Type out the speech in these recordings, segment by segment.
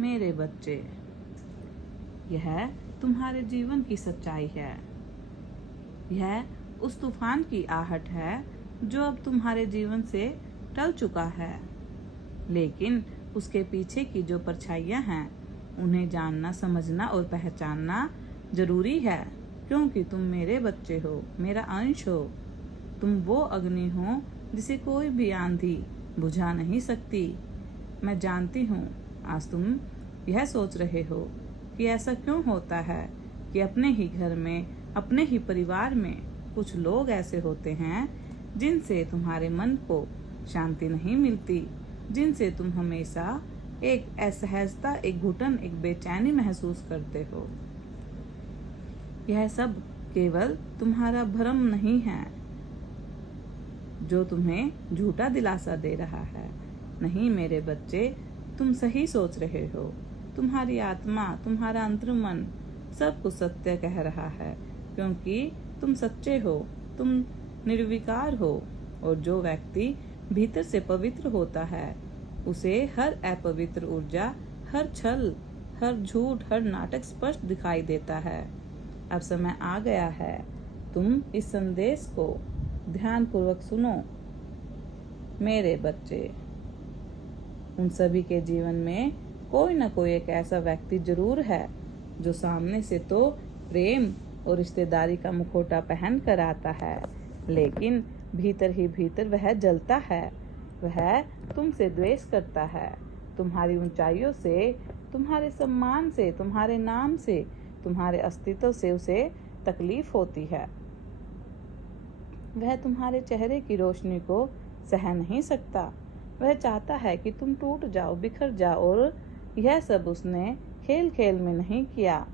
मेरे बच्चे, यह तुम्हारे जीवन की सच्चाई है। यह उस तूफान की आहट है जो अब तुम्हारे जीवन से टल चुका है, लेकिन उसके पीछे की जो परछाइयां हैं उन्हें जानना, समझना और पहचानना जरूरी है, क्योंकि तुम मेरे बच्चे हो, मेरा अंश हो। तुम वो अग्नि हो जिसे कोई भी आंधी बुझा नहीं सकती। मैं जानती हूँ आज तुम यह सोच रहे हो कि ऐसा क्यों होता है कि अपने ही घर में, अपने ही परिवार में कुछ लोग ऐसे होते हैं जिनसे तुम्हारे मन को शांति नहीं मिलती, जिनसे तुम हमेशा एक असहजता, एक घुटन, एक बेचैनी महसूस करते हो। यह सब केवल तुम्हारा भ्रम नहीं है जो तुम्हें झूठा दिलासा दे रहा है। नहीं मेरे बच्चे, तुम सही सोच रहे हो। तुम्हारी आत्मा, तुम्हारा अंतर्मन सब कुछ सत्य कह रहा है, क्योंकि तुम सच्चे हो, तुम निर्विकार हो। और जो व्यक्ति भीतर से पवित्र होता है उसे हर अपवित्र ऊर्जा, हर छल, हर झूठ, हर नाटक स्पष्ट दिखाई देता है। अब समय आ गया है, तुम इस संदेश को ध्यान पूर्वक सुनो। मेरे बच्चे, उन सभी के जीवन में कोई न कोई एक ऐसा व्यक्ति जरूर है जो सामने से तो प्रेम और रिश्तेदारी का मुखौटा पहन कर आता है, लेकिन भीतर ही भीतर वह जलता है। वह तुमसे द्वेष करता है, तुम्हारी ऊंचाइयों से, तुम्हारे सम्मान से, तुम्हारे नाम से, तुम्हारे अस्तित्व से उसे तकलीफ होती है। वह तुम्हारे चेहरे की रोशनी को सह नहीं सकता। वह चाहता है कि तुम टूट जाओ, बिखर जाओ, और यह सब उसने खेल खेल में नहीं किया।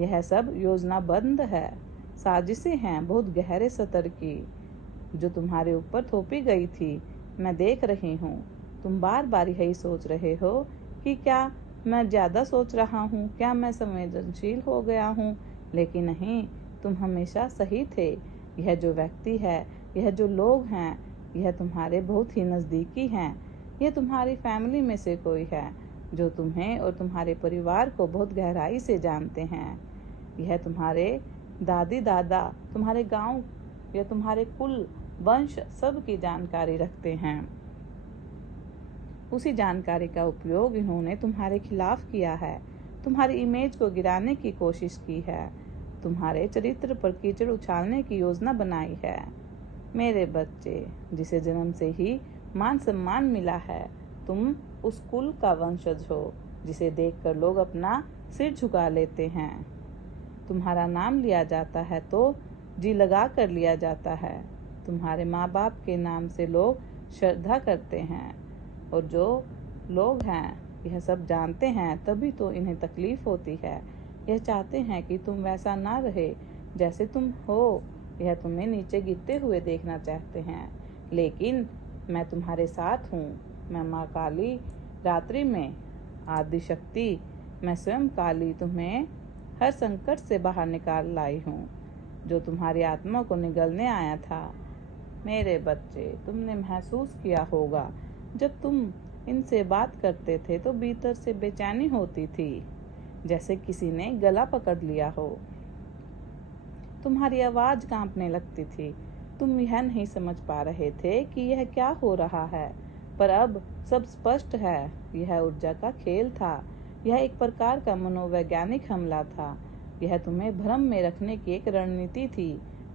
यह सब योजनाबद्ध है, साजिशें हैं बहुत गहरे स्तर की जो तुम्हारे ऊपर थोपी गई थी। मैं देख रही हूँ, तुम बार बार यही सोच रहे हो कि क्या मैं ज्यादा सोच रहा हूँ, क्या मैं संवेदनशील हो गया हूँ, लेकिन नहीं, तुम हमेशा सही थे। यह जो व्यक्ति है, यह जो लोग हैं, यह तुम्हारे बहुत ही नजदीकी हैं। यह तुम्हारी फैमिली में से कोई है जो तुम्हें और तुम्हारे परिवार को बहुत गहराई से जानते हैं। यह तुम्हारे दादी दादा, तुम्हारे गांव या तुम्हारे कुल वंश सब की जानकारी रखते हैं। उसी जानकारी का उपयोग इन्होंने तुम्हारे खिलाफ किया है, तुम्हारी इमेज को गिराने की कोशिश की है, तुम्हारे चरित्र पर कीचड़ उछालने की योजना बनाई है। मेरे बच्चे, जिसे जन्म से ही मान सम्मान मिला है, तुम उस कुल का वंशज हो जिसे देखकर लोग अपना सिर झुका लेते हैं। तुम्हारा नाम लिया जाता है तो जी लगा कर लिया जाता है। तुम्हारे माँ बाप के नाम से लोग श्रद्धा करते हैं, और जो लोग हैं यह सब जानते हैं, तभी तो इन्हें तकलीफ होती है। यह चाहते हैं कि तुम वैसा ना रहे जैसे तुम हो। यह तुम्हें नीचे गिरते हुए देखना चाहते हैं, लेकिन मैं तुम्हारे साथ हूँ। मैं माँ काली, रात्रि में आदि शक्ति, मैं स्वयं काली तुम्हें हर संकट से बाहर निकाल लाई हूँ जो तुम्हारी आत्मा को निगलने आया था। मेरे बच्चे, तुमने महसूस किया होगा जब तुम इनसे बात करते थे तो भीतर से बेचैनी होती थी, जैसे किसी ने गला पकड़ लिया हो। तुम्हारी आवाज कांपने लगती थी। तुम यह नहीं समझ पा रहे थे कि यह क्या हो रहा है, पर अब सब स्पष्ट है। यह ऊर्जा का खेल था, यह एक प्रकार का मनोवैज्ञानिक हमला था। यह तुम्हें भ्रम में रखने की एक रणनीति थी,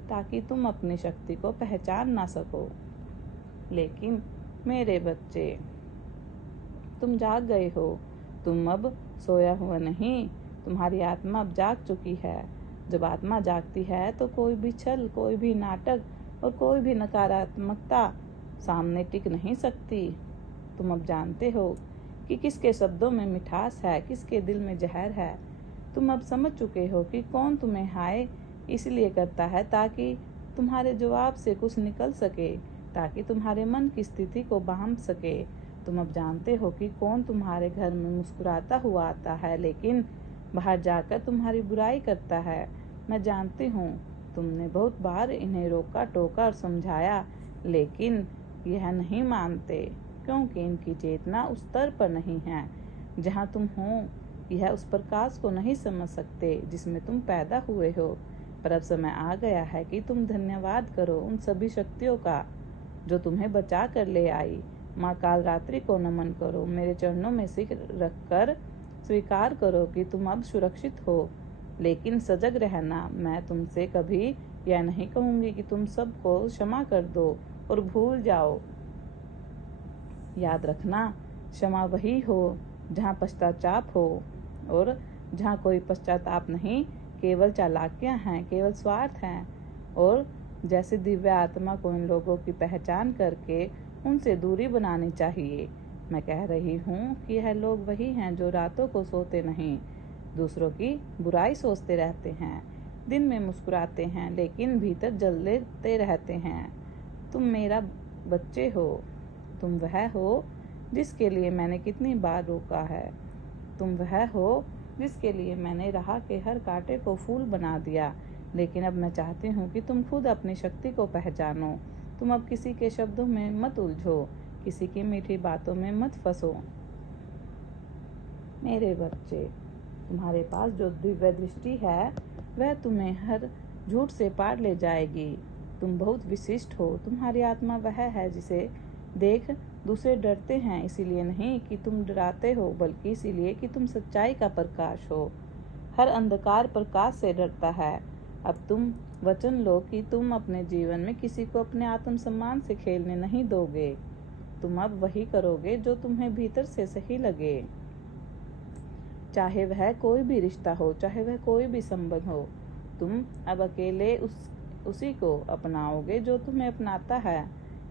ताकि तुम अपनी शक्ति को पहचान ना सको। लेकिन मेरे बच्चे, तुम जाग गए हो। तुम अब सोया हुआ नहीं, तुम्हारी आत्मा अब जाग चुकी है। जब आत्मा जागती है तो कोई भी छल, कोई भी नाटक और कोई भी नकारात्मकता सामने टिक नहीं सकती। तुम अब जानते हो कि किसके शब्दों में मिठास है, किसके दिल में जहर है। तुम अब समझ चुके हो कि कौन तुम्हें हाय इसलिए करता है ताकि तुम्हारे जवाब से कुछ निकल सके, ताकि तुम्हारे मन की स्थिति को भांप सके। तुम अब जानते हो कि कौन तुम्हारे घर में मुस्कुराता हुआ आता है, लेकिन बाहर जाकर तुम्हारी बुराई करता है। मैं जानती हूँ, तुमने बहुत बार इन्हें रोका टोका और समझाया, लेकिन यह नहीं मानते, क्योंकि इनकी चेतना उस स्तर पर नहीं है। जहाँ तुम हो, यह उस प्रकाश को नहीं समझ सकते जिसमें तुम पैदा हुए हो। पर अब समय आ गया है कि तुम धन्यवाद करो उन सभी शक्तियों का जो तुम्हें बचा कर ले आई। माँ कालरात्रि को नमन करो, मेरे चरणों में सिर रखकर स्वीकार करो कि तुम अब सुरक्षित हो। लेकिन सजग रहना, मैं तुमसे कभी यह नहीं कहूंगी कि तुम सबको क्षमा कर दो और भूल जाओ। याद रखना, क्षमा वही हो जहाँ पश्चाताप हो, और जहाँ कोई पश्चाताप नहीं, केवल चालाकियां हैं, केवल स्वार्थ हैं। और जैसे दिव्य आत्मा को इन लोगों की पहचान करके उनसे दूरी बनानी चाहिए। मैं कह रही हूँ कि यह लोग वही हैं जो रातों को सोते नहीं, दूसरों की बुराई सोचते रहते हैं, दिन में मुस्कुराते हैं लेकिन भीतर जलते रहते हैं। तुम मेरा बच्चे हो, तुम वह हो जिसके लिए मैंने कितनी बार रोका है, तुम वह हो जिसके लिए मैंने राह के हर कांटे को फूल बना दिया। लेकिन अब मैं चाहती हूँ कि तुम खुद अपनी शक्ति को पहचानो। तुम अब किसी के शब्दों में मत उलझो, किसी की मीठी बातों में मत फंसो। मेरे बच्चे, तुम्हारे पास जो दिव्य दृष्टि है वह तुम्हें हर झूठ से पार ले जाएगी। तुम बहुत विशिष्ट हो। तुम्हारी आत्मा वह है जिसे देख दूसरे डरते हैं, इसीलिए नहीं कि तुम डराते हो, बल्कि इसीलिए कि तुम सच्चाई का प्रकाश हो। हर अंधकार प्रकाश से डरता है। अब तुम वचन लो कि तुम अपने जीवन में किसी को अपने आत्मसम्मान से खेलने नहीं दोगे। तुम अब वही करोगे जो तुम्हें भीतर से सही लगे, चाहे वह कोई भी रिश्ता हो, चाहे वह कोई भी संबंध हो। तुम अब अकेले उसी को अपनाओगे जो तुम्हें अपनाता है।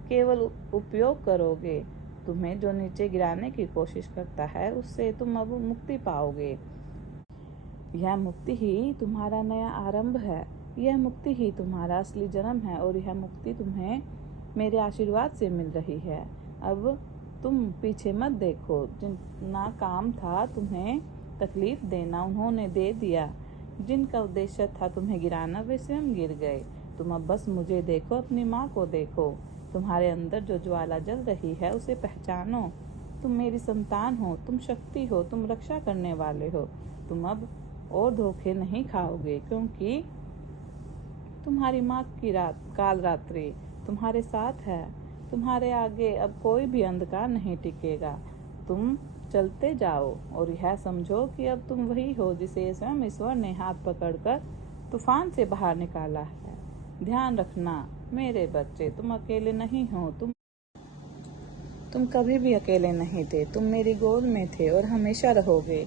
केवल उपयोग करोगे। तुम्हें जो नीचे गिराने की कोशिश करता है उससे तुम अब मुक्ति पाओगे। यह मुक्ति ही तुम्हारा नया आरंभ है। यह मुक्ति ही तुम्हारा असली जन्म है, और यह मुक्ति तुम्हें मेरे आशीर्वाद से मिल रही है। अब तुम पीछे मत देखो। जितना काम था तुम्हें तकलीफ देना, उन्होंने दे दिया। जिनका उद्देश्य था तुम्हें गिराना, वे स्वयं गिर गए। तुम अब बस मुझे देखो, अपनी माँ को देखो। तुम्हारे अंदर जो ज्वाला जल रही है उसे पहचानो। तुम मेरी संतान हो, तुम शक्ति हो, तुम रक्षा करने वाले हो। तुम अब और धोखे नहीं खाओगे, क्योंकि तुम्हारी माँ की कालरात्रि तुम्हारे साथ है। तुम्हारे आगे अब कोई भी अंधकार नहीं टिकेगा। तुम चलते जाओ और यह समझो कि अब तुम वही हो जिसे स्वयं ईश्वर ने हाथ पकड़कर तूफान से बाहर निकाला है। ध्यान रखना मेरे बच्चे, तुम अकेले नहीं हो। तुम कभी भी अकेले नहीं थे। तुम मेरी गोद में थे और हमेशा रहोगे।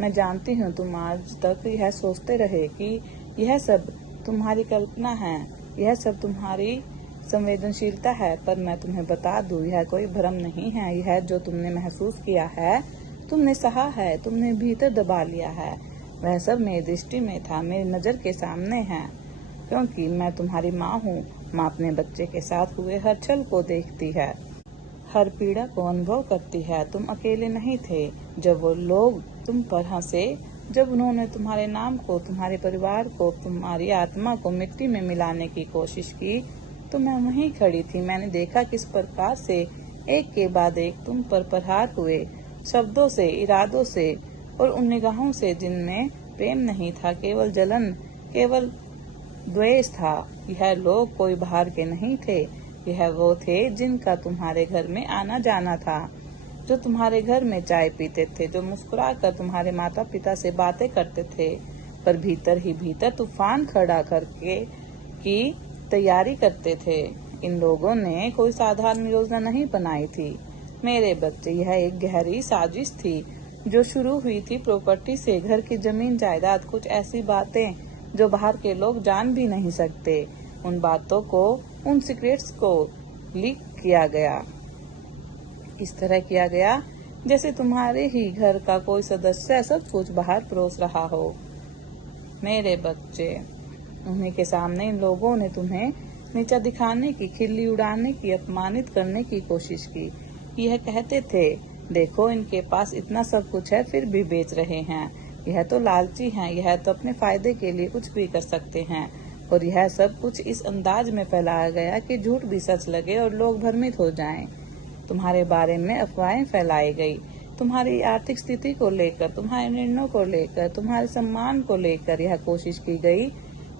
मैं जानती हूँ तुम आज तक यह सोचते रहे कि यह सब तुम्हारी कल्पना है, यह सब तुम्हारी संवेदनशीलता है, पर मैं तुम्हें बता दूं, यह कोई भ्रम नहीं है। यह जो तुमने महसूस किया है, तुमने सहा है, तुमने भीतर दबा लिया है, वह सब मेरी दृष्टि में था, मेरी नजर के सामने है। क्योंकि मैं तुम्हारी माँ हूँ। माँ अपने बच्चे के साथ हुए हर छल को देखती है, हर पीड़ा को अनुभव करती है। तुम अकेले नहीं थे। जब वो लोग तुम पर हंसे, जब उन्होंने तुम्हारे नाम को, तुम्हारे परिवार को, तुम्हारी आत्मा को मिट्टी में मिलाने की कोशिश की, तो मैं वहीं खड़ी थी। मैंने देखा किस प्रकार से एक के बाद एक तुम पर प्रहार हुए, शब्दों से, इरादों से, और उन निगाहों से जिनमें प्रेम नहीं था, केवल जलन, केवल द्वेष था। यह लोग कोई बाहर के नहीं थे। यह वो थे जिनका तुम्हारे घर में आना जाना था, जो तुम्हारे घर में चाय पीते थे, जो मुस्कुराकर तुम्हारे माता पिता से बातें करते थे, पर भीतर ही भीतर तूफान खड़ा करके की तैयारी करते थे। इन लोगों ने कोई साधारण योजना नहीं बनाई थी मेरे बच्चे। यह एक गहरी साजिश थी जो शुरू हुई थी प्रॉपर्टी से, घर की जमीन जायदाद, कुछ ऐसी बातें जो बाहर के लोग जान भी नहीं सकते। उन बातों को, उन सीक्रेट्स को लीक किया गया। इस तरह किया गया जैसे तुम्हारे ही घर का कोई सदस्य सब कुछ बाहर परोस रहा हो। मेरे बच्चे, उन्हीं के सामने इन लोगों ने तुम्हें नीचा दिखाने की, खिल्ली उड़ाने की, अपमानित करने की कोशिश की। यह कहते थे, देखो इनके पास इतना सब कुछ है फिर भी बेच रहे हैं। यह तो लालची हैं, यह तो अपने फायदे के लिए कुछ भी कर सकते हैं। और यह सब कुछ इस अंदाज में फैलाया गया कि झूठ भी सच लगे और लोग भ्रमित हो जाएं। तुम्हारे बारे में अफवाहें फैलाई गई। तुम्हारी आर्थिक स्थिति को लेकर, तुम्हारे निर्णयों को लेकर, तुम्हारे सम्मान को लेकर यह कोशिश की गई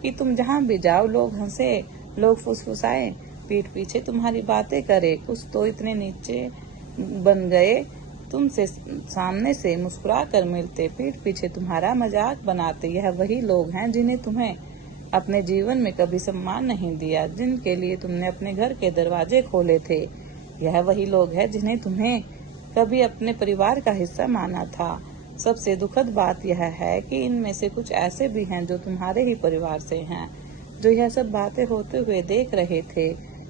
कि तुम जहाँ भी जाओ लोग हंसे, लोग फुसफुसाए, पीठ पीछे तुम्हारी बातें करे। कुछ तो इतने नीचे बन गए, तुमसे सामने से मुस्कुरा कर मिलते, पीठ पीछे तुम्हारा मजाक बनाते। यह वही लोग हैं जिन्हें तुम्हें अपने जीवन में कभी सम्मान नहीं दिया, जिनके लिए तुमने अपने घर के दरवाजे खोले थे। यह वही लोग हैं जिन्हें तुम्हें कभी अपने परिवार का हिस्सा माना था। सबसे दुखद बात यह है कि इनमें से कुछ ऐसे भी हैं जो तुम्हारे ही परिवार से हैं, जो यह सब बातें होते हुए देख रहे थे।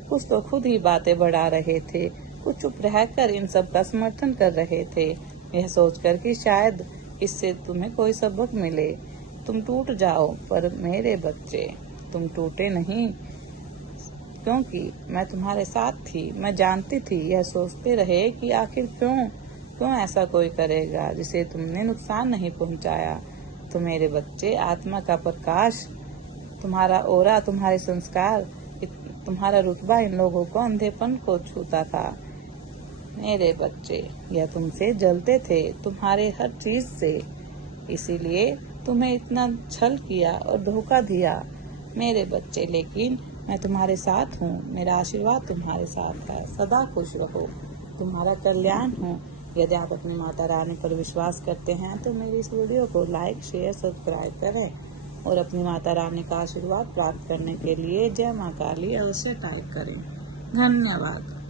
कुछ तो खुद ही बातें बढ़ा रहे थे, कुछ चुप रहकर इन सब का समर्थन कर रहे थे, यह सोचकर कि शायद इससे तुम्हें कोई सबक मिले, तुम टूट जाओ। पर मेरे बच्चे, तुम टूटे नहीं, क्योंकि मैं तुम्हारे साथ थी। मैं जानती थी, यह सोचते रहे कि आखिर क्यों ऐसा कोई करेगा जिसे तुमने नुकसान नहीं पहुंचाया। तो मेरे बच्चे, आत्मा का प्रकाश, तुम्हारा ओरा, तुम्हारे संस्कार, तुम्हारा रुतबा इन लोगों को अंधेपन को छूता था। मेरे बच्चे, यह तुमसे जलते थे, तुम्हारे हर चीज से, इसीलिए तुम्हें इतना छल किया और धोखा दिया। मेरे बच्चे, लेकिन मैं तुम्हारे साथ हूँ, मेरा आशीर्वाद तुम्हारे साथ है। सदा खुश रहो, तुम्हारा कल्याण हो। यदि आप अपनी माता रानी पर विश्वास करते हैं तो मेरी इस वीडियो को लाइक, शेयर, सब्सक्राइब करें और अपनी माता रानी का आशीर्वाद प्राप्त करने के लिए जय मां काली अवश्य टाइप करें। धन्यवाद।